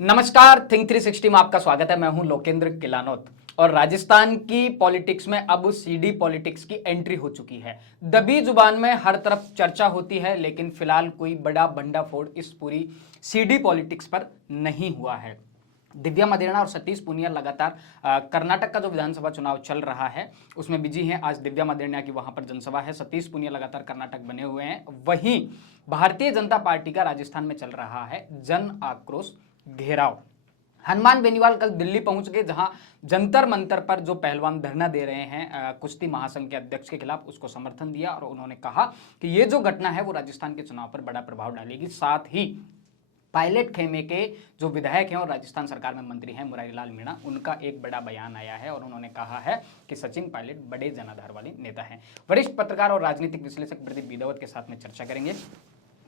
नमस्कार, थिंक 360 में आपका स्वागत है। मैं हूं लोकेंद्र किलानौत और राजस्थान की पॉलिटिक्स में अब सीडी पॉलिटिक्स की एंट्री हो चुकी है। दबी जुबान में हर तरफ चर्चा होती है, लेकिन फिलहाल कोई बड़ा भंडाफोड़ इस पूरी सीडी पॉलिटिक्स पर नहीं हुआ है। दिव्या मदेरणा और सतीश पूनिया लगातार कर्नाटक का जो विधानसभा चुनाव चल रहा है उसमें बिजी हैं। आज दिव्या मदेरणा की वहां पर जनसभा है, सतीश पूनिया लगातार कर्नाटक बने हुए हैं। वहीं भारतीय जनता पार्टी का राजस्थान में चल रहा है जन आक्रोश घेराव। हनुमान बेनीवाल कल दिल्ली पहुंच गए, जहां जंतर मंतर पर जो पहलवान धरना दे रहे हैं कुश्ती महासंघ के अध्यक्ष के खिलाफ, उसको समर्थन दिया और उन्होंने कहा कि ये जो घटना है वो राजस्थान के चुनाव पर बड़ा प्रभाव डालेगी। साथ ही पायलट खेमे के जो विधायक हैं और राजस्थान सरकार में मंत्री हैं मुरारी लाल मीणा, उनका एक बड़ा बयान आया है और उन्होंने कहा है कि सचिन पायलट बड़े जनाधार वाले नेता हैं। वरिष्ठ पत्रकार और राजनीतिक विश्लेषक प्रदीप बिदावत के साथ में चर्चा करेंगे।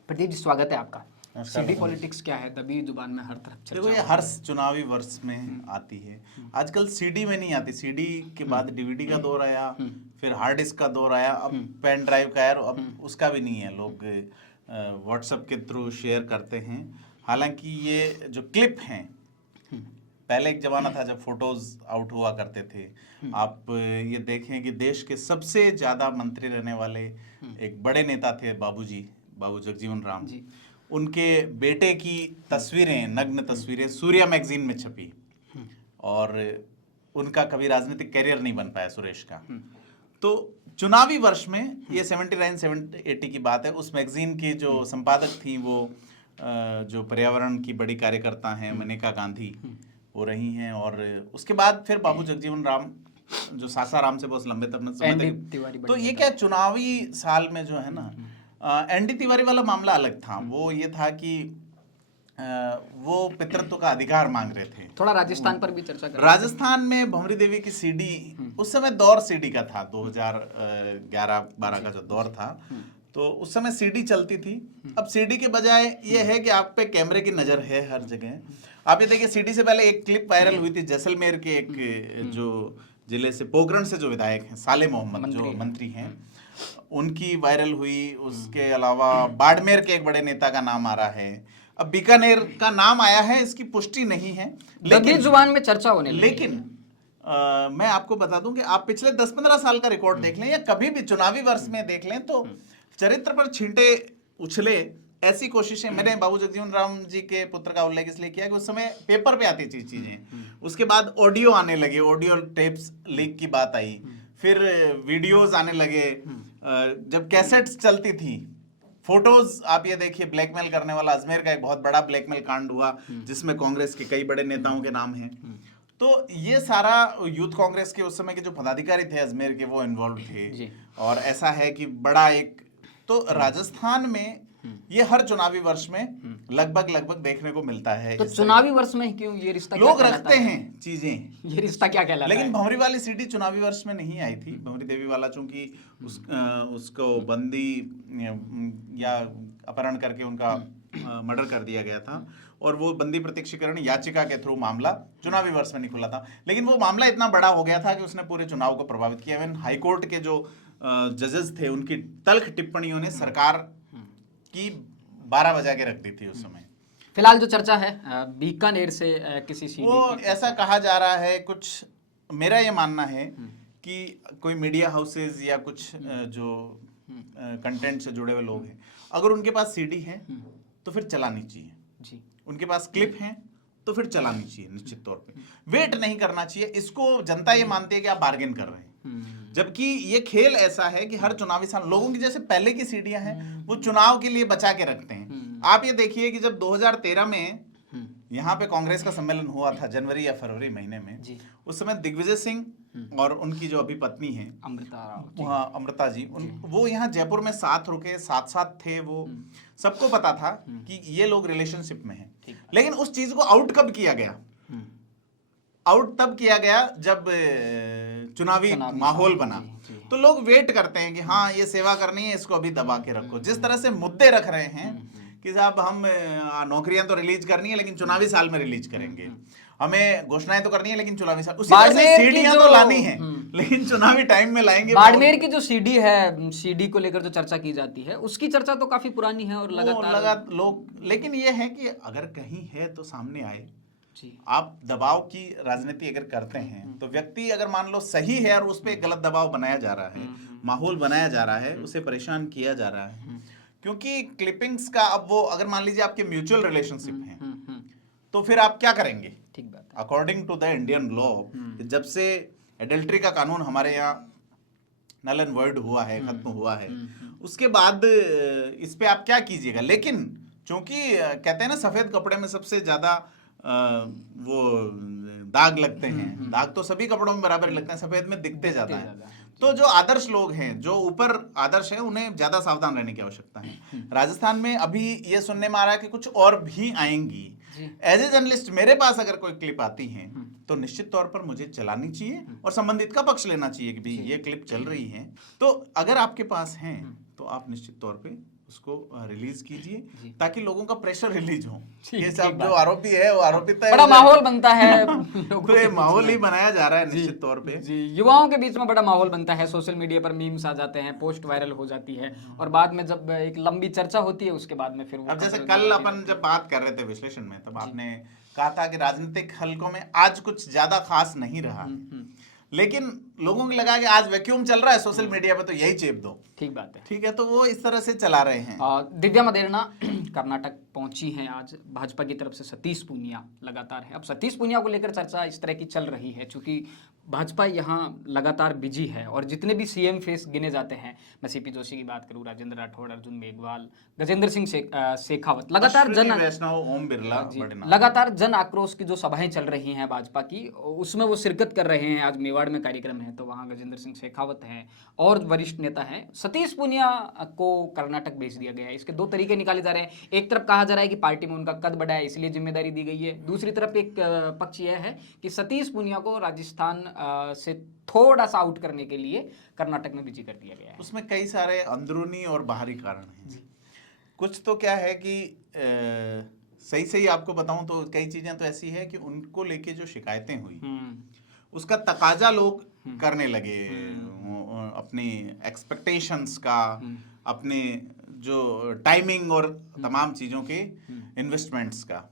प्रदीप जी, स्वागत है आपका। सीडी पॉलिटिक्स क्या है? दबी जुबान में हर तरफ चर्चा। देखो, ये हर चुनावी वर्ष में आती है। आजकल सीडी में नहीं आती। सीडी के बाद डीवीडी का दौर आया, फिर हार्ड डिस्क का दौर आया, अब पेन ड्राइव का है, अब उसका भी नहीं है। लोग व्हाट्सएप के थ्रू शेयर करते हैं। हालांकि ये जो क्लिप हैं, पहले एक जमाना था जब फोटोज आउट हुआ करते थे। आप ये देखें कि देश के सबसे ज्यादा मंत्री रहने वाले एक बड़े नेता थे बाबू जगजीवन राम जी। उनके बेटे की तस्वीरें, नग्न तस्वीरें सूर्या मैगजीन में छपी और उनका कभी राजनीतिक करियर नहीं बन पाया, सुरेश का। तो चुनावी वर्ष में ये 79-80 की बात है। उस मैगजीन की जो संपादक थी वो जो पर्यावरण की बड़ी कार्यकर्ता हैं मनेका गांधी, वो रही हैं। और उसके बाद फिर बाबू जगजीवन राम जो सासाराम से बहुत लंबे समय तक। तो ये क्या चुनावी साल में जो है ना, एनडी तिवारी वाला मामला अलग था। वो ये था कि वो पितृत्व का अधिकार मांग रहे थे। थोड़ा राजस्थान पर भी चर्चा करें। राजस्थान में भंवरी देवी की सीडी, उस समय दौर सीडी का था, 2011-12 का जो दौर था, तो उस समय सीडी चलती थी। अब सीडी के बजाय ये है कि आप पे कैमरे की नजर है हर जगह। आप ये देखिए, सीडी से पहले एक क्लिप वायरल हुई थी जैसलमेर के एक जो जिले से, पोखरण से जो विधायक हैं साले मोहम्मद, जो मंत्री हैं, उनकी वायरल हुई। उसके अलावा बाड़मेर के एक बड़े नेता का नाम आ रहा है। अब बीकानेर का नाम आया है, इसकी पुष्टि नहीं है, लेकिन जुबान में चर्चा होने लगी। लेकिन मैं आपको बता दूं कि आप पिछले 10-15 साल का रिकॉर्ड देख लें या कभी भी चुनावी वर्ष में देख लें, तो चरित्र पर छींटे उछले ऐसी कोशिशें। मैंने बाबू जगजीवन राम जी के पुत्र का उल्लेख इसलिए किया कि उस समय पेपर पे आती थी चीजें। उसके बाद ऑडियो आने लगे, ऑडियो टेप्स लीक की बात आई, फिर वीडियोस आने लगे, जब कैसेट्स चलती थी, फोटोज। आप ये देखिए, ब्लैकमेल करने वाला अजमेर का एक बहुत बड़ा ब्लैकमेल कांड हुआ जिसमें कांग्रेस के कई बड़े नेताओं के नाम हैं। तो ये सारा यूथ कांग्रेस के उस समय के जो पदाधिकारी थे अजमेर के, वो इन्वॉल्व थे। और ऐसा है कि बड़ा एक, तो राजस्थान में ये हर चुनावी वर्ष में लगभग देखने को मिलता है। तो चुनावी वर्ष में क्यों ये रिश्ता लोग रखते हैं चीजें, ये रिश्ता क्या कहलाता है? लेकिन भंवरी वाली सीडी चुनावी वर्ष में नहीं आई थी। भंवरी देवी वाला चूंकि उसको बंदी या अपहरण करके उनका मर्डर कर दिया गया था और वो बंदी प्रत्यक्षीकरण याचिका के थ्रू मामला चुनावी वर्ष में नहीं खुला था। लेकिन वो मामला इतना बड़ा हो गया था कि उसने पूरे चुनाव को प्रभावित किया। इवन हाईकोर्ट के जो जजेस थे, उनकी तल्ख टिप्पणियों ने सरकार की 12 बजा के रख दी थी उस समय। फिलहाल जो चर्चा है बीकानेर से किसी सीडी, वो ऐसा कहा जा रहा है, कुछ मेरा ये मानना है कि कोई मीडिया हाउसेज या कुछ जो कंटेंट से जुड़े हुए लोग हैं, अगर उनके पास सीडी है तो फिर चलानी चाहिए जी। उनके पास क्लिप हैं तो फिर चलानी चाहिए निश्चित तौर पे। वेट नहीं करना चाहिए। इसको जनता ये मानती है कि आप बार्गेन कर रहे हैं, जबकि ये खेल ऐसा है कि हर चुनावी साल लोगों की जैसे पहले की सीडियां हैं वो चुनाव के लिए बचा के रखते हैं। आप ये देखिए कि जब 2013 में यहाँ पे कांग्रेस का सम्मेलन हुआ था जनवरी या फरवरी महीने में, उस समय दिग्विजय सिंह और उनकी जो अभी पत्नी है अमृता जी, वो यहाँ जयपुर में साथ रुके, साथ थे। वो सबको पता था कि ये लोग रिलेशनशिप में हैं। लेकिन उस चीज को आउट कब किया गया? आउट तब किया गया जब चुनावी माहौल बना। तो लोग वेट करते हैं कि हाँ, ये सेवा करनी है, इसको अभी दबा के रखो। जिस तरह से मुद्दे रख रहे हैं कि साहब हम नौकरियां तो रिलीज करनी है लेकिन चुनावी साल में रिलीज करेंगे, हमें घोषणाएं तो करनी है लेकिन चुनावी साल, उसी तरह से सीढ़ियां तो लानी है लेकिन चुनावी टाइम में लाएंगे। बाड़मेर की जो सीडी है, सीडी को लेकर जो चर्चा की जाती है, उसकी चर्चा तो काफी पुरानी है और लगातार लोग, लेकिन ये है कि अगर कहीं है तो सामने आए। जी। आप दबाव की राजनीति अगर करते हैं तो व्यक्ति अगर मान लो सही है और उस पर गलत दबाव बनाया जा रहा है, माहौल बनाया जा रहा है, उसे परेशान किया जा रहा है, क्योंकि क्लिपिंग्स का अब वो अगर मान लीजिए आपके म्यूचुअल रिलेशनशिप हैं तो फिर आप क्या करेंगे? ठीक बात है। According to the Indian law, जब से एडल्ट्री का कानून हमारे यहाँ नल एंड वॉइड हुआ है, खत्म हुआ है, उसके बाद इस पे आप क्या कीजिएगा? लेकिन चूंकि कहते हैं ना सफेद कपड़े में सबसे ज्यादा वो दाग लगते हैं, दाग तो सभी कपड़ों में बराबर लगते हैं, सफेद में दिखते ज्यादा हैं। तो जो आदर्श लोग हैं, जो ऊपर आदर्श है, उन्हें ज्यादा सावधान रहने की आवश्यकता है। राजस्थान में अभी ये सुनने में आ रहा है कि कुछ और भी आएंगी। एज ए जर्नलिस्ट मेरे पास अगर कोई क्लिप आती है तो निश्चित तौर पर मुझे चलानी चाहिए और संबंधित का पक्ष लेना चाहिए कि भाई ये क्लिप चल रही है, तो अगर आपके पास है तो आप निश्चित तौर पे उसको रिलीज कीजिए ताकि लोगों का प्रेशर रिलीज हो। ये सब जो आरोपी है वो आरोपित है, बड़ा माहौल बनता है तो ये माहौल ही बनाया जा रहा है निश्चित तौर पे। जी, युवाओं के बीच में बड़ा माहौल बनता है, सोशल मीडिया पर मीम्स आ जाते हैं, पोस्ट वायरल हो जाती है और बाद में जब एक लंबी चर्चा होती है उसके बाद में फिर वो, अब जैसे कल अपन जब बात कर रहे थे विश्लेषण में, तब आपने कहा था कि राजनीतिक हलकों में आज कुछ ज्यादा खास नहीं रहा, लेकिन लोगों को लगा कि आज वैक्यूम चल रहा है सोशल मीडिया पे तो यही चेप दो। ठीक बात है, ठीक है, तो वो इस तरह से चला रहे हैं। दिव्या मदेरणा कर्नाटक पहुंची हैं आज, भाजपा की तरफ से सतीश पूनिया लगातार है। अब सतीश पूनिया को लेकर चर्चा इस तरह की चल रही है चूंकि भाजपा यहाँ लगातार बिजी है और जितने भी सीएम फेस गिने जाते हैं, मैं सीपी जोशी की बात करूँ, राजेंद्र राठौड़, अर्जुन मेघवाल, गजेंद्र सिंह शेखावत, लगातार ओम बिरला, लगातार जन आक्रोश की जो सभाएं चल रही हैं भाजपा की, उसमें वो शिरकत कर रहे हैं। आज मेवाड़ में कार्यक्रम है तो वहाँ गजेंद्र सिंह शेखावत हैं और वरिष्ठ नेता हैं। सतीश पूनिया को कर्नाटक भेज दिया गया है। इसके दो तरीके निकाले जा रहे हैं। एक तरफ कहा जा रहा है कि पार्टी में उनका कद बढ़ा है इसलिए जिम्मेदारी दी गई है, दूसरी तरफ एक पक्ष यह है कि सतीश पूनिया को राजस्थान से थोड़ा सा आउट करने के लिए कर्नाटक में बिजी कर दिया गया है। उसमें कई सारे अंदरूनी और बाहरी कारण हैं। कुछ तो क्या है कि सही सही आपको बताऊं तो कई चीजें तो ऐसी है कि उनको लेके जो शिकायतें हुई उसका तकाजा लोग करने लगे, अपनी एक्सपेक्टेशंस का, अपने जो टाइमिंग और तमाम चीजों के इन्वेस्टमेंट्स का।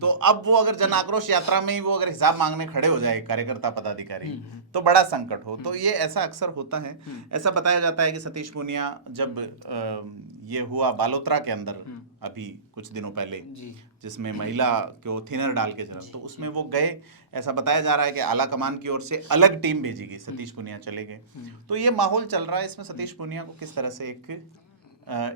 तो अब वो अगर जन आक्रोश यात्रा में ही वो अगर हिसाब मांगने खड़े हो जाए कार्यकर्ता पदाधिकारी तो बड़ा संकट हो। तो ये ऐसा अक्सर होता है। ऐसा बताया जाता है कि सतीश पूनिया जब ये हुआ बालोतरा के अंदर अभी कुछ दिनों पहले, जिसमें महिला को थिनर डाल के चला, तो उसमें वो गए। ऐसा बताया जा रहा है कि आला कमान की ओर से अलग टीम भेजी गई, सतीश पूनिया चले गए। तो ये माहौल चल रहा है। इसमें सतीश पूनिया को किस तरह से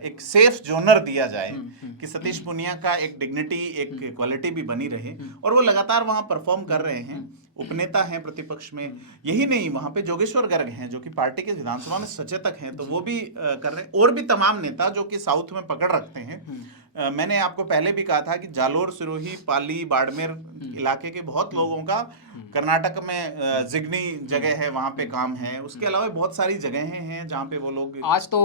एक सेफ जोनर दिया जाए कि सतीश पूनिया का एक डिग्निटी, एक क्वालिटी भी बनी रहे, और वो लगातार वहां परफॉर्म कर रहे हैं। उपनेता हैं प्रतिपक्ष में। यही नहीं, वहां पे जोगेश्वर गर्ग हैं जो कि पार्टी के विधानसभा में सचेतक हैं, तो वो भी कर रहे हैं। और भी तमाम नेता जो कि साउथ में पकड़ रखते हैं। मैंने आपको पहले भी कहा था कि जालोर, सिरोही, पाली, बाड़मेर इलाके के बहुत लोगों का कर्नाटक में जिगनी जगह है, वहां पे काम है। उसके अलावा बहुत सारी जगहें हैं जहाँ पे वो लोग। आज तो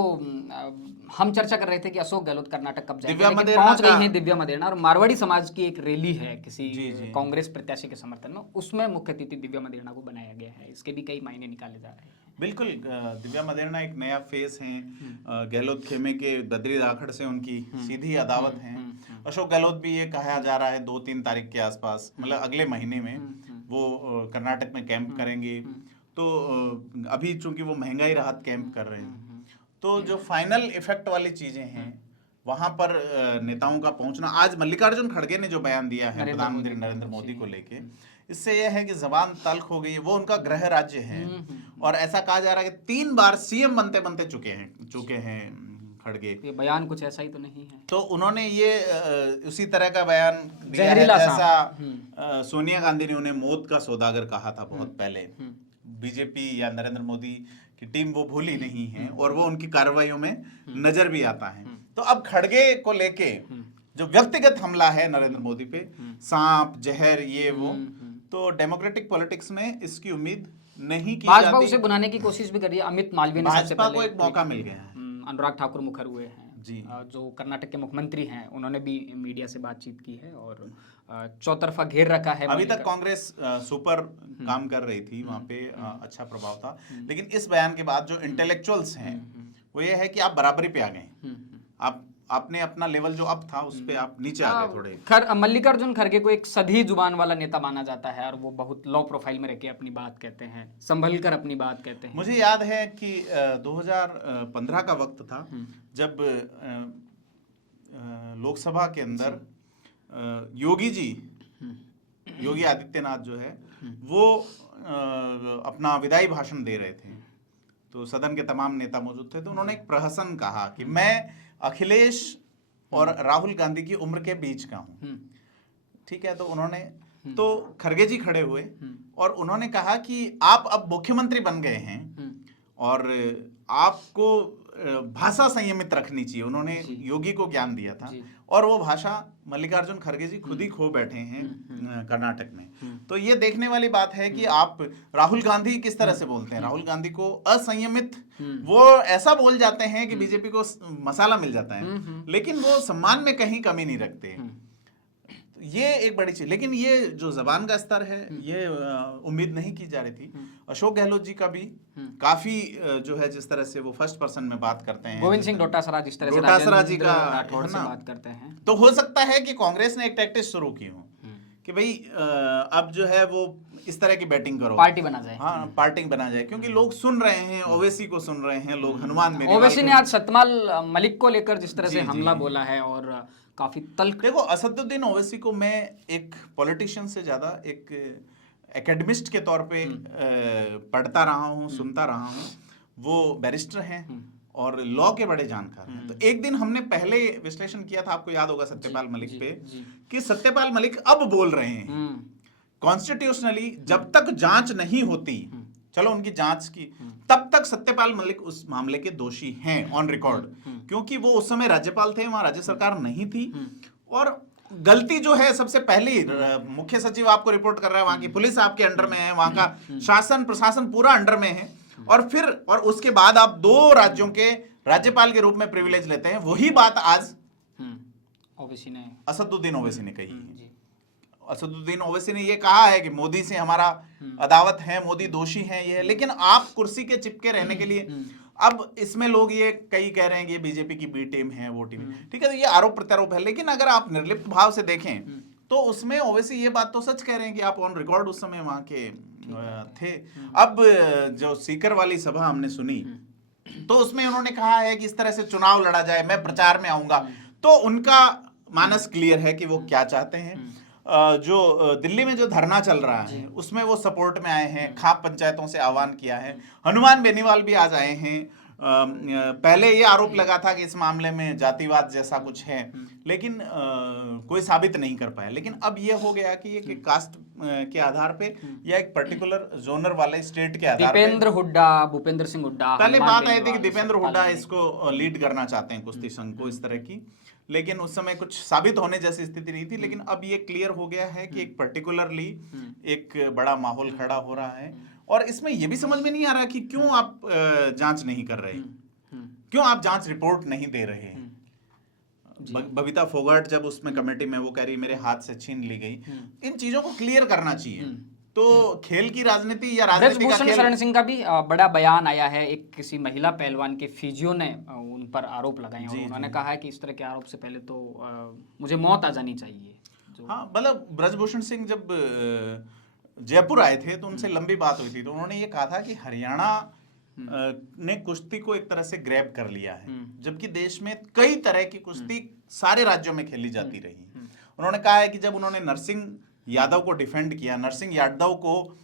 हम चर्चा कर रहे थे कि अशोक गहलोत कर्नाटक कब जाएंगे, लेकिन पहुंच गई हैं दिव्या मदेरणा। और मारवाड़ी समाज की एक रैली है किसी कांग्रेस प्रत्याशी के समर्थन में, उसमें मुख्य अतिथि दिव्या मदेरणा को बनाया गया है। इसके भी कई मायने निकाले जा रहे हैं। बिल्कुल, दिव्या मदेरणा एक नया फेस हैं। गहलोत खेमे के बद्री दाखड़ से उनकी सीधी अदावत है। अशोक गहलोत भी ये कहा जा रहा है 2-3 तारीख के आसपास, मतलब अगले महीने में वो कर्नाटक में कैंप करेंगे। तो अभी चूंकि वो महंगाई राहत कैंप कर रहे हैं, तो जो फाइनल इफेक्ट वाली चीजें हैं वहां पर नेताओं का पहुंचना। आज मल्लिकार्जुन खड़गे ने जो बयान दिया है प्रधानमंत्री नरेंद्र मोदी को लेके, इससे यह है कि जबान तल्ख हो गई है। वो उनका गृह राज्य है और ऐसा कहा जा रहा है कि 3 बार सीएम बनते बनते चुके हैं खड़गे। ये बयान कुछ ऐसा ही तो नहीं है। तो उन्होंने ये उसी तरह का बयान दिया है जैसा सोनिया गांधी ने उन्हें मौत का सौदागर कहा था बहुत पहले। बीजेपी या नरेंद्र मोदी की टीम वो भूली नहीं है और वो उनकी कार्रवाइयों में नजर भी आता है। तो अब खड़गे को लेके जो व्यक्तिगत हमला है नरेंद्र मोदी पे, सांप जहर ये वो, तो डेमोक्रेटिक पॉलिटिक्स में इसकी उम्मीद नहीं की जाती। भाजपा उसे बुलाने की कोशिश भी कर रही है। अमित मालवीय ने सबसे पहले को एक मौका मिल गया है। अनुराग ठाकुर मुखर हुए हैं। जी। जो कर्नाटक के मुख्यमंत्री हैं, उन्होंने भी मीडिया से बातचीत की है और चौतरफा घेर रखा है। अभी तक कांग्रेस सुपर काम कर रही थी, वहां पे अच्छा प्रभाव था, लेकिन इस बयान के बाद जो इंटेलेक्चुअल्स हैं वो ये है कि आप बराबरी पे आ गए, आपने अपना लेवल जो अप था उस पे आप नीचे आ गए थोड़े। मल्लिकार्जुन खड़गे को एक सधी जुबान वाला नेता माना जाता है और वो बहुत लो प्रोफाइल में रह के अपनी बात कहते हैं, संभल कर अपनी बात कहते हैं। मुझे याद है कि 2015 का वक्त था जब लोकसभा के अंदर योगी आदित्यनाथ जो है वो अपना विदाई भाषण दे रहे थे, तो सदन के तमाम नेता मौजूद थे, तो उन्होंने एक प्रहसन कहा कि मैं अखिलेश और राहुल गांधी की उम्र के बीच का हूं। ठीक है, तो उन्होंने तो खड़गे जी खड़े हुए और उन्होंने कहा कि आप अब मुख्यमंत्री बन गए हैं और आपको भाषा संयमित रखनी चाहिए। उन्होंने योगी को ज्ञान दिया था और वो भाषा मल्लिकार्जुन खड़गे जी खुद ही खो बैठे हैं कर्नाटक में। तो ये देखने वाली बात है कि आप राहुल गांधी किस तरह से बोलते हैं। राहुल गांधी को असंयमित वो ऐसा बोल जाते हैं कि बीजेपी को मसाला मिल जाता है, लेकिन वो सम्मान में कहीं कमी नहीं रखते। ये एक बड़ी चीज, लेकिन ये जो जबान का स्तर है ये उम्मीद नहीं की जा रही थी। अशोक गहलोत जी का भी काफी जो है जिस तरह से वो फर्स्ट पर्सन में बात करते हैं, गोविंद सिंह डोटासरा जिस तरह से डोटासरा जी का राठौड़ से बात करते हैं, तो हो सकता है कि कांग्रेस ने एक टैक्टिस शुरू की हो कि भाई अब जो है वो इस तरह की बैटिंग करो, पार्टी बना जाए। हाँ, पार्टी बना जाए, क्योंकि लोग सुन रहे हैं, ओवैसी को सुन रहे हैं लोग, हनुमान मेरी ओवैसी ने आज सतपाल मलिक को लेकर जिस तरह से हमला बोला है और काफी तल्ख। देखो, असदुद्दीन ओवैसी को मैं एक पॉलिटिशियन से ज्यादा एक एकेडमिस्ट के तौर पे पढ़ता रहा हूँ, सुनता रहा हूँ। वो बैरिस्टर हैं और लॉ के बड़े जानकार हैं। तो एक दिन हमने पहले विश्लेषण किया था, आपको याद होगा, सत्यपाल मलिक पे, कि सत्यपाल मलिक अब बोल रहे हैं कॉन्स्टिट्यूशनली जब तक जांच नहीं होती, चलो उनकी जांच की, तब तक सत्यपाल मलिक उस मामले के दोषी हैं ऑन रिकॉर्ड, क्योंकि वो उस समय राज्यपाल थे, वहां राज्य सरकार नहीं थी। और गलती जो है सबसे पहली, मुख्य सचिव आपको रिपोर्ट कर रहा है, वहां की पुलिस आपके अंडर में है, वहां का शासन प्रशासन पूरा अंडर में है, और उसके बाद आप 2 राज्यों के राज्यपाल के रूप में प्रिविलेज लेते हैं। वही बात आज असदुद्दीन ओवैसी ने कही है। असदुद्दीन ओवैसी ने ये कहा है कि मोदी से हमारा अदावत है, मोदी दोषी है, ये है, लेकिन आप कुर्सी के चिपके रहने के लिए, अब इसमें लोग ये कई कह रहे हैं कि ये बीजेपी की बी टीम है, वो टीम, ठीक है, तो ये आरोप प्रत्यारोप है, लेकिन अगर आप निर्लिप्त भाव से देखें तो उसमें ओवैसी ये बात तो सच कह रहे हैं कि आप ऑन रिकॉर्ड उस समय वहां के थे। अब जो सीकर वाली सभा हमने सुनी तो उसमें उन्होंने कहा है कि इस तरह से चुनाव लड़ा जाए, मैं प्रचार में आऊंगा, तो उनका मानस क्लियर है कि वो क्या चाहते हैं। जो दिल्ली में जो धरना चल रहा है उसमें वो सपोर्ट में आए हैं, खाप पंचायतों से आह्वान किया है, हनुमान बेनीवाल भी आज आए हैं। पहले ये आरोप लगा था कि इस मामले में जातिवाद जैसा कुछ है, लेकिन कोई साबित नहीं कर पाया। लेकिन अब ये हो गया कि ये कास्ट के आधार पे या एक पर्टिकुलर जोनर वाले स्टेट के आधार पे, दीपेंद्र हुड्डा, भूपेंद्र सिंह हुड्डा, पहले बात आई थी कि दीपेंद्र हुड्डा इसको लीड करना चाहते हैं, कुश्ती संघ को, इस तरह की, लेकिन उस समय कुछ साबित होने जैसी स्थिति नहीं थी। लेकिन अब ये क्लियर हो गया है कि एक पर्टिकुलरली एक बड़ा माहौल खड़ा हो रहा है, और इसमें यह भी समझ में नहीं आ रहा कि क्यों आप जांच नहीं कर रहे, क्यों आप जांच रिपोर्ट नहीं दे रहे हैं। बबीता फोगाट जब उसमें कमेटी में, वो कह रही मेरे हाथ से छीन ली गई, इन चीजों को क्लियर करना चाहिए। तो खेल की राजनीति या राजनीति का खेल। शरण सिंह का भी बड़ा बयान आया है, एक किसी महिला पहलवान के फिजियो ने उन पर आरोप लगाए और उन्होंने कहा है कि इस तरह के आरोप से पहले तो मुझे मौत आ जानी चाहिए। हाँ, मतलब ब्रजभूषण सिंह जब जयपुर आए थे तो उनसे लंबी बात हुई थी, तो उन्होंने ये कहा था कि हरियाणा ने कुश्ती को एक तरह से ग्रैब कर लिया है, जबकि देश में कई तरह की कुश्ती सारे राज्यों में खेली जाती रही। उन्होंने कहा है कि जब उन्होंने नरसिंह यादव को डिफेंड किया, नरसिंह यादव को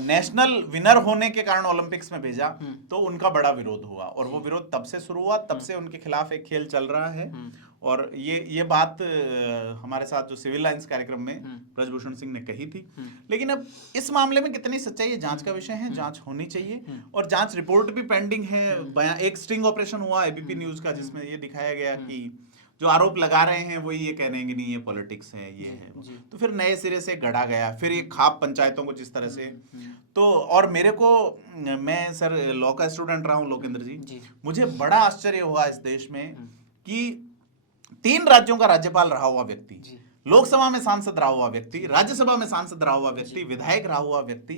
नेशनल विनर होने के कारण ओलंपिक्स में भेजा, तो उनका बड़ा विरोध हुआ, और वो विरोध तब से शुरू हुआ, तब से उनके खिलाफ एक खेल चल रहा है। और ये बात हमारे साथ जो सिविल लाइंस कार्यक्रम में ब्रजभूषण सिंह ने कही थी। लेकिन अब इस मामले में कितनी सच्चाई, ये जांच का विषय है, जांच होनी चाहिए, और जांच रिपोर्ट भी पेंडिंग है। एक स्टिंग ऑपरेशन हुआ एबीपी न्यूज का, जिसमें ये दिखाया गया कि जो आरोप लगा रहे हैं वही ये कह रहे हैं कि नहीं, ये पॉलिटिक्स है, ये है। तो फिर नए सिरे से गढ़ा गया, फिर ये खाप पंचायतों को जिस तरह से, तो और मेरे को, मैं सर लॉ का स्टूडेंट रहा हूँ लोकेंद्र जी, मुझे बड़ा आश्चर्य हुआ इस देश में कि 3 राज्यों का राज्यपाल रहा हुआ व्यक्ति, लोकसभा में सांसद रहा हुआ व्यक्ति, राज्यसभा में सांसद रहा हुआ व्यक्ति, विधायक रहा हुआ व्यक्ति,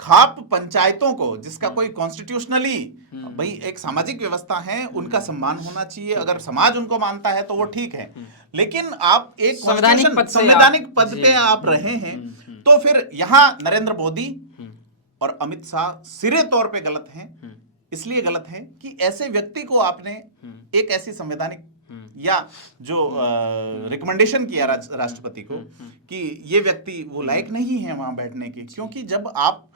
खाप पंचायतों को जिसका कोई कॉन्स्टिट्यूशनली भाई एक सामाजिक व्यवस्था है, उनका सम्मान होना चाहिए। अगर समाज उनको मानता है तो वो ठीक है, लेकिन आप एक संवैधानिक पद पे आप रहे हैं, तो फिर यहां नरेंद्र मोदी और अमित शाह सिरे तौर पे गलत हैं। इसलिए गलत है कि ऐसे व्यक्ति को आपने एक ऐसी संवैधानिक या जो रिकमेंडेशन किया राष्ट्रपति को कि ये व्यक्ति वो लायक नहीं है वहां बैठने के, क्योंकि जब आप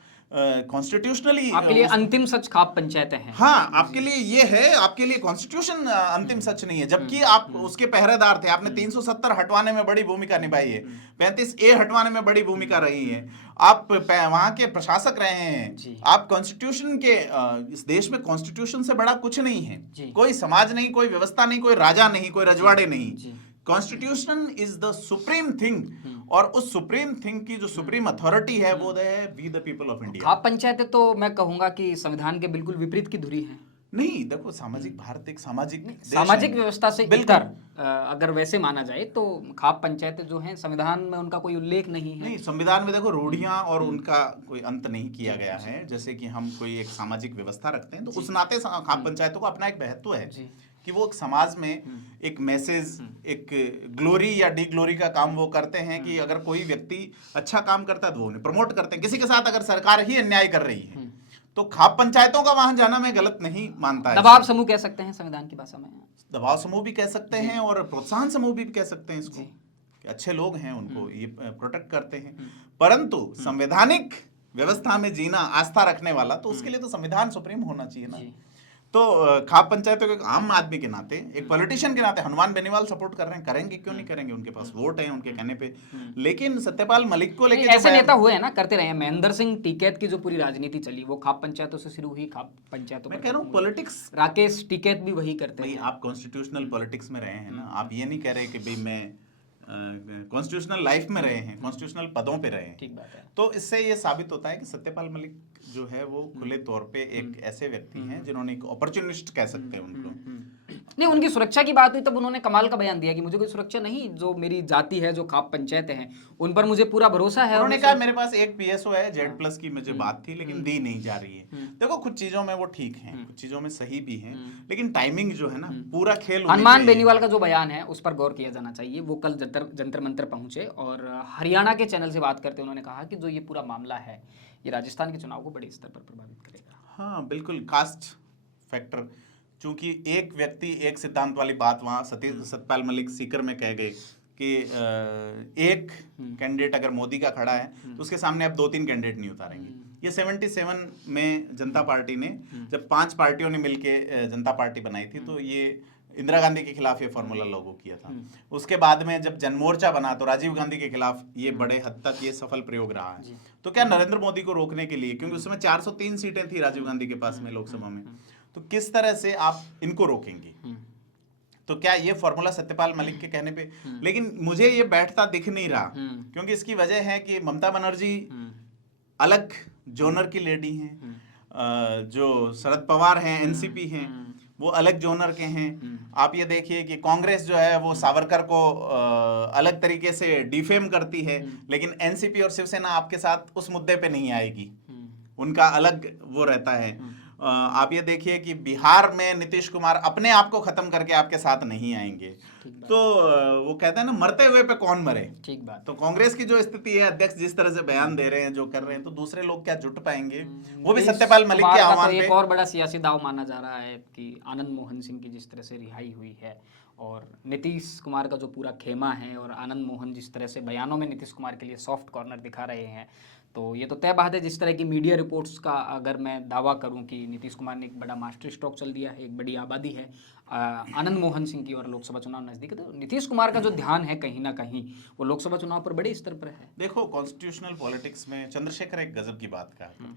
कॉन्स्टिट्यूशनली आपके लिए अंतिम सच खाप पंचायतें हैं। हाँ, आपके लिए ये है, आपके लिए कॉन्स्टिट्यूशन अंतिम सच नहीं है, जबकि आप उसके पहरेदार थे। आपने 370 हटवाने में बड़ी भूमिका निभाई है, 35A हटवाने में बड़ी भूमिका रही है, आप वहां के प्रशासक रहे हैं, आप कॉन्स्टिट्यूशन के इस देश में कॉन्स्टिट्यूशन से बड़ा कुछ नहीं है, कोई समाज नहीं, कोई व्यवस्था नहीं, कोई राजा नहीं, कोई रजवाड़े नहीं। Constitution is the supreme thing, और उस सुप्रीम थिंग की जो सुप्रीम अथॉरिटी है वो है we the people of India. खाप पंचायतें तो मैं कहूंगा कि संविधान के बिल्कुल विपरीत की धुरी है। नहीं, देखो सामाजिक भारत एक सामाजिक व्यवस्था से इतर अगर वैसे माना जाए तो खाप पंचायतें जो हैं संविधान में उनका कोई उल्लेख नहीं है। नहीं, संविधान में देखो रूढ़ियां और उनका कोई अंत नहीं किया गया है। जैसे कि हम कोई एक सामाजिक व्यवस्था रखते हैं तो उस नाते खाप पंचायतों का अपना एक महत्व है कि वो एक समाज में एक मैसेज, एक ग्लोरी या डी ग्लोरी का काम वो करते हैं कि अगर कोई व्यक्ति अच्छा काम करता है तो वो उन्हें प्रमोट करते हैं। किसी के साथ अगर सरकार ही अन्याय कर रही है तो खाप पंचायतों का वहां जाना मैं गलत नहीं मानता है। दबाव समूह कह सकते हैं संविधान की भाषा में, दबाव समूह भी कह सकते हैं और प्रोत्साहन समूह भी कह सकते हैं इसको, कि अच्छे लोग हैं, उनको ये प्रोटेक्ट करते हैं। परंतु संवैधानिक व्यवस्था में जीना आस्था रखने वाला, तो उसके लिए तो संविधान सुप्रीम होना चाहिए ना। तो खाप पंचायतों के आम आदमी के नाते, एक पॉलिटिशियन के नाते हनुमान बेनीवाल सपोर्ट कर रहे हैं, करेंगे क्यों नहीं करेंगे, उनके पास वोट है उनके कहने पे। लेकिन सत्यपाल मलिक को लेकर ऐसे नेता हुए हैं ना, करते रहे हैं। महेंद्र सिंह टिकैत की जो पूरी राजनीति चली वो खाप पंचायतों से शुरू हुई, खाप पंचायतों मैं कह रहा हूँ पॉलिटिक्स, राकेश टिकैत भी वही करते हैं। आप कॉन्स्टिट्यूशनल पॉलिटिक्स में रहे हैं ना, आप ये नहीं कह रहे कि भाई मैं कॉन्स्टिट्यूशनल लाइफ में रहे हैं, कॉन्स्टिट्यूशनल पदों पे रहे हैं। ठीक बात है। तो इससे ये साबित होता है कि सत्यपाल मलिक जो है वो खुले तौर पे एक ऐसे व्यक्ति हैं जिन्होंने एक अपॉर्चुनिस्ट कह सकते हैं उनको। नहीं, उनकी सुरक्षा की बात हुई तब उन्होंने कमाल का बयान दिया कि मुझे कोई सुरक्षा नहीं, जो मेरी जाति है, जो खाप पंचायतें हैं, उन पर मुझे पूरा भरोसा है। उन्होंने कहा मेरे पास एक PSO है, Z+ की मुझे बात थी, लेकिन दी नहीं जा रही है। देखो कुछ चीजों में वो ठीक हैं, कुछ चीजों में सही भी हैं, लेकिन टाइमिंग जो है ना, पूरा खेल हनुमान बेनीवाल का जो बयान है उस पर गौर किया जाना चाहिए। वो कल जंतर मंतर पहुंचे और हरियाणा के चैनल से बात करते उन्होंने कहा कि जो ये पूरा मामला है ये राजस्थान के चुनाव को बड़े स्तर पर प्रभावित करेगा। हाँ बिल्कुल, कास्ट फैक्टर, चूंकि एक व्यक्ति एक सिद्धांत वाली बात वहाँ सत्यपाल मलिक सीकर में कह गए कि एक कैंडिडेट अगर मोदी का खड़ा है तो उसके सामने आप 2-3 कैंडिडेट नहीं उतारेंगे। ये 77 में जनता पार्टी ने, जब 5 पार्टियों ने मिलके जनता पार्टी बनाई थी, तो ये इंदिरा गांधी के खिलाफ ये फॉर्मूला लागू किया था। उसके बाद में जब जनमोर्चा बना तो राजीव गांधी के खिलाफ ये बड़े हद तक ये सफल प्रयोग रहा है। तो क्या नरेंद्र मोदी को रोकने के लिए, क्योंकि उसमें 403 सीटें थी राजीव गांधी के पास में लोकसभा में, तो किस तरह से आप इनको रोकेंगे? तो क्या ये फॉर्मूला सत्यपाल मलिक के कहने पे, लेकिन मुझे ये बैठता दिख नहीं रहा, क्योंकि इसकी वजह है कि ममता बनर्जी अलग जोनर की लेडी हैं, जो शरद पवार हैं NCP हैं वो अलग जोनर के हैं। आप ये देखिए कि कांग्रेस जो है वो सावरकर को अलग तरीके से डिफेम करती है, लेकिन NCP और शिवसेना आपके साथ उस मुद्दे पे नहीं आएगी, उनका अलग वो रहता है। आप ये देखिए कि बिहार में नीतीश कुमार अपने आप को खत्म करके आपके साथ नहीं आएंगे। तो वो कहते हैं ना, मरते हुए पे कौन मरे। ठीक बात। तो कांग्रेस की जो स्थिति है, अध्यक्ष जिस तरह से बयान दे रहे हैं, जो कर रहे हैं, तो दूसरे लोग क्या जुट पाएंगे? वो भी सत्यपाल मलिक के आह्वान पे। एक और बड़ा सियासी दाव माना जा रहा है कि आनंद मोहन सिंह की जिस तरह से रिहाई हुई है और नीतीश कुमार का जो पूरा खेमा है, और आनंद मोहन जिस तरह से बयानों में नीतीश कुमार के लिए सॉफ्ट कॉर्नर दिखा रहे हैं, तो ये तो तय बात है। जिस तरह की मीडिया रिपोर्ट्स का अगर मैं दावा करूं कि नीतीश कुमार ने एक बड़ा मास्टर स्ट्रोक चल दिया है, एक बड़ी आबादी है आनंद मोहन सिंह की, और लोकसभा चुनाव नजदीक है, तो नीतीश कुमार का जो ध्यान है कहीं ना कहीं वो लोकसभा चुनाव पर बड़े स्तर पर है। देखो कॉन्स्टिट्यूशनल पॉलिटिक्स में चंद्रशेखर एक गजब की बात कहा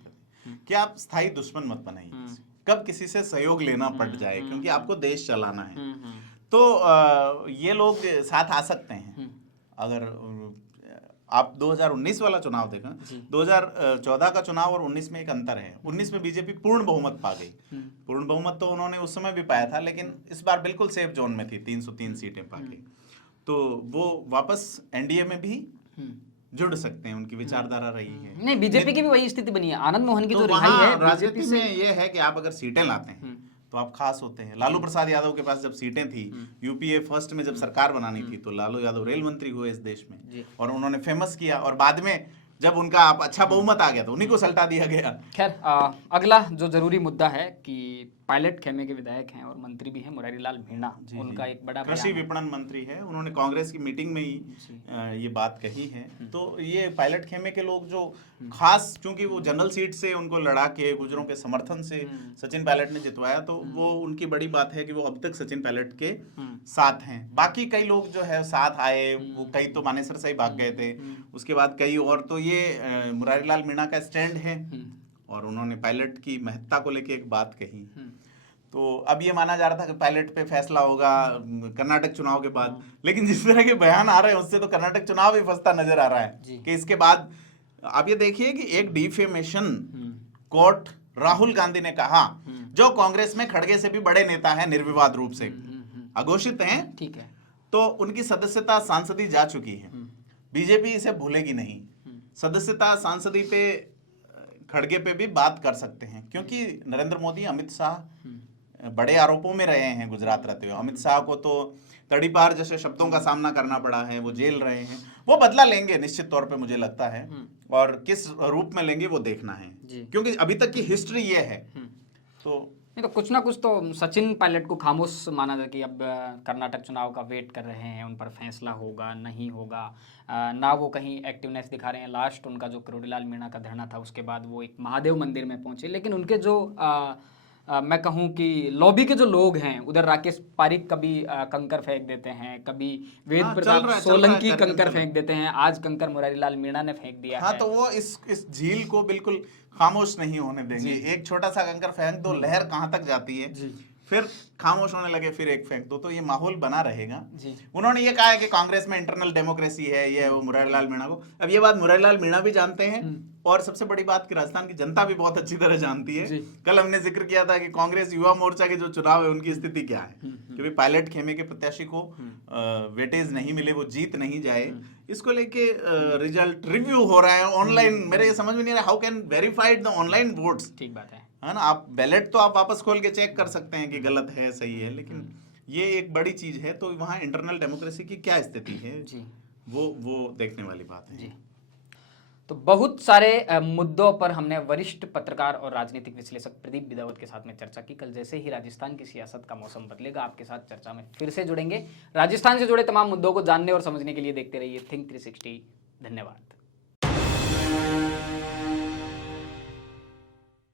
कि आप स्थायी दुश्मन मत बनाइए, कब किसी से सहयोग लेना पड़ जाए, क्योंकि आपको देश चलाना है। तो ये लोग साथ आ सकते हैं अगर आप 2019 वाला चुनाव देखा, 2014 का चुनाव और 19 में एक अंतर है। 19 में बीजेपी पूर्ण बहुमत पा गई, पूर्ण बहुमत तो उन्होंने उस समय भी पाया था, लेकिन इस बार बिल्कुल सेफ जोन में थी, 303 सीटें पा गई। तो वो वापस एनडीए में भी जुड़ सकते हैं, उनकी विचारधारा रही है। नहीं, बीजेपी की भी वही स्थिति बनी है, आनंद मोहन की तो तो रिहाई वहाँ है राजनीति में ये है कि आप अगर सीटें लाते हैं तो आप खास होते हैं। लालू प्रसाद यादव के पास जब सीटें थी, यूपीए फर्स्ट में जब सरकार बनानी थी, तो लालू यादव रेल मंत्री हुए इस देश में और उन्होंने फेमस किया, और बाद में जब उनका अच्छा बहुमत आ गया तो उन्हीं को सल्टा दिया गया। खैर, अगला जो जरूरी मुद्दा है कि पायलट खेमे के विधायक हैं और मंत्री भी हैं मुरारी लाल मीणा, उनका एक बड़ा कृषि विपणन मंत्री है, उन्होंने कांग्रेस की मीटिंग में ही ये बात कही है। तो ये पायलट खेमे के लोग जो खास, चूंकि वो जनरल सीट से उनको लड़ा के गुजरों के समर्थन से सचिन पायलट ने जितवाया, तो वो उनकी बड़ी बात है कि वो अब तक सचिन पायलट के साथ हैं। बाकी कई लोग जो है साथ आए, वो कई तो मानेसर से ही भाग गए थे, उसके बाद कई और। तो ये मुरारी लाल मीणा का स्टैंड है और उन्होंने पायलट की महत्ता को लेके एक बात कही। तो अब ये माना जा रहा था कि पायलट पे फैसला होगा कर्नाटक चुनाव के बाद, लेकिन जिस तरह के बयान आ रहे हैं उससे तो कर्नाटक चुनाव ही फंसता नजर आ रहा है कि इसके बाद आप ये देखिए कि एक डिफेमेशन कोर्ट राहुल गांधी ने कहा, जो कांग्रेस में खड़गे से भी बड़े नेता है, निर्विवाद रूप से अघोषित हैं, ठीक है, तो उनकी सदस्यता सांसदी जा चुकी है। बीजेपी इसे भूलेगी नहीं, सदस्यता सांसदी पे खड़गे पे भी बात कर सकते हैं, क्योंकि नरेंद्र मोदी, अमित शाह बड़े आरोपों में रहे हैं गुजरात रहते हुए। अमित शाह को तो तड़ीपार जैसे शब्दों का सामना करना पड़ा है, वो जेल रहे हैं, वो बदला लेंगे निश्चित तौर पे मुझे लगता है, और किस रूप में लेंगे वो देखना है, क्योंकि अभी तक की हिस्ट्री ये है। तो नहीं, तो कुछ ना कुछ तो सचिन पायलट को खामोश माना जाए कि अब कर्नाटक चुनाव का वेट कर रहे हैं, उन पर फैसला होगा नहीं होगा, ना वो कहीं एक्टिवनेस दिखा रहे हैं। लास्ट उनका जो करोड़ीलाल मीणा का धरना था, उसके बाद वो एक महादेव मंदिर में पहुंचे, लेकिन उनके जो मैं कहूं कि लॉबी के जो लोग हैं, उधर राकेश पारिक कभी कंकर फेंक देते हैं, कभी वेद प्रताप सोलंकी कंकर फेंक देते हैं, आज कंकर मुरारी लाल मीणा ने फेंक दिया है। तो वो इस झील को बिल्कुल खामोश नहीं होने देंगे। एक छोटा सा कंकर फेंक दो, लहर कहां तक जाती है, फिर खामोश होने लगे, फिर एक फेंक दो, तो ये माहौल बना रहेगा। उन्होंने ये कहा है कि कांग्रेस में इंटरनल डेमोक्रेसी है, ये वो मुरारी लाल मीणा को, अब ये बात मुरारी लाल मीणा भी जानते हैं, और सबसे बड़ी बात कि राजस्थान की जनता भी बहुत अच्छी तरह जानती है। कल हमने जिक्र किया था कि कांग्रेस युवा मोर्चा के जो चुनाव है उनकी स्थिति क्या है, क्योंकि पायलट खेमे के प्रत्याशी को वेटेज नहीं मिले, वो जीत नहीं जाए, इसको लेके रिजल्ट रिव्यू हो रहा है ऑनलाइन। मेरे ये समझ में नहीं आ रहा, how can verified the online votes. ठीक बात है ना, आप बैलेट तो आप वापस खोल के चेक कर सकते हैं कि गलत है सही है, लेकिन ये एक बड़ी चीज है। तो वहाँ इंटरनल डेमोक्रेसी की क्या स्थिति है जी, वो देखने वाली बात है जी। तो बहुत सारे मुद्दों पर हमने वरिष्ठ पत्रकार और राजनीतिक विश्लेषक प्रदीप बिदावत के साथ में चर्चा की। कल जैसे ही राजस्थान की सियासत का मौसम बदलेगा, आपके साथ चर्चा में फिर से जुड़ेंगे। राजस्थान से जुड़े तमाम मुद्दों को जानने और समझने के लिए देखते रहिए थिंक 360। धन्यवाद।